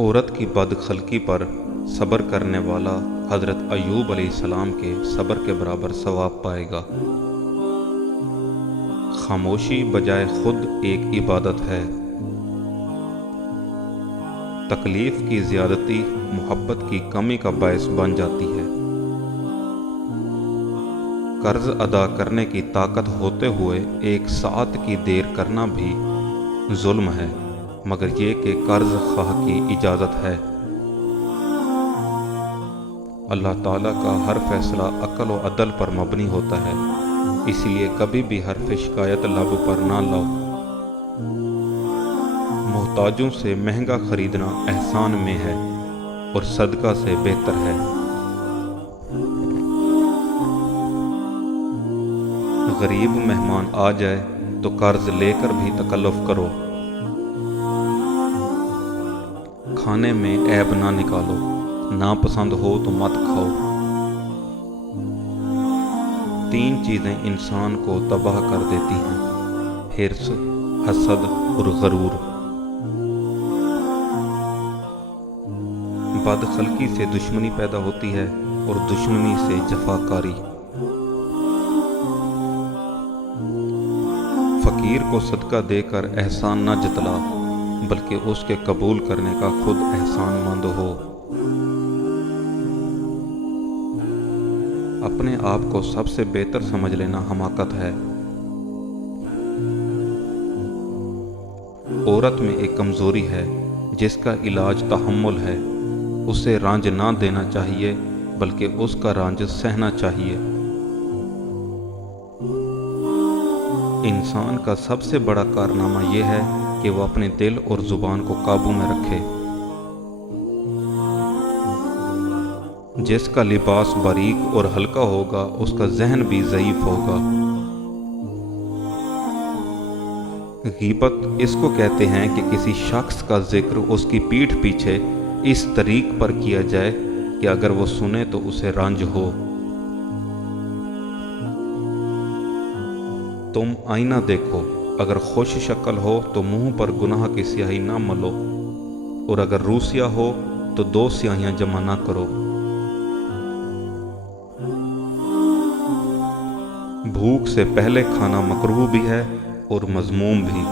عورت کی بدخلقی پر صبر کرنے والا حضرت ایوب علیہ السلام کے صبر کے برابر ثواب پائے گا۔ خاموشی بجائے خود ایک عبادت ہے۔ تکلیف کی زیادتی محبت کی کمی کا باعث بن جاتی ہے۔ قرض ادا کرنے کی طاقت ہوتے ہوئے ایک ساعت کی دیر کرنا بھی ظلم ہے، مگر یہ کہ قرض خواہ کی اجازت ہے۔ اللہ تعالیٰ کا ہر فیصلہ عقل و عدل پر مبنی ہوتا ہے، اس لیے کبھی بھی حرف شکایت لب پر نہ لاؤ۔ محتاجوں سے مہنگا خریدنا احسان میں ہے اور صدقہ سے بہتر ہے۔ غریب مہمان آ جائے تو قرض لے کر بھی تکلف کرو۔ کھانے میں عیب نہ نکالو، ناپسند ہو تو مت کھاؤ۔ 3 چیزیں انسان کو تباہ کر دیتی ہیں: حرص، حسد اور غرور۔ بدخلقی سے دشمنی پیدا ہوتی ہے اور دشمنی سے جفاکاری۔ فقیر کو صدقہ دے کر احسان نہ جتلا، بلکہ اس کے قبول کرنے کا خود احسان مند ہو۔ اپنے آپ کو سب سے بہتر سمجھ لینا حماقت ہے۔ عورت میں ایک کمزوری ہے جس کا علاج تحمل ہے۔ اسے رنج نہ دینا چاہیے بلکہ اس کا رنج سہنا چاہیے۔ انسان کا سب سے بڑا کارنامہ یہ ہے کہ وہ اپنے دل اور زبان کو قابو میں رکھے۔ جس کا لباس باریک اور ہلکا ہوگا اس کا ذہن بھی ضعیف ہوگا۔ غیبت اس کو کہتے ہیں کہ کسی شخص کا ذکر اس کی پیٹھ پیچھے اس طریق پر کیا جائے کہ اگر وہ سنے تو اسے رنج ہو۔ تم آئینہ دیکھو، اگر خوش شکل ہو تو منہ پر گناہ کی سیاہی نہ ملو، اور اگر روسیا ہو تو 2 سیاہیاں جمع نہ کرو۔ بھوک سے پہلے کھانا مکروہ بھی ہے اور مذموم بھی۔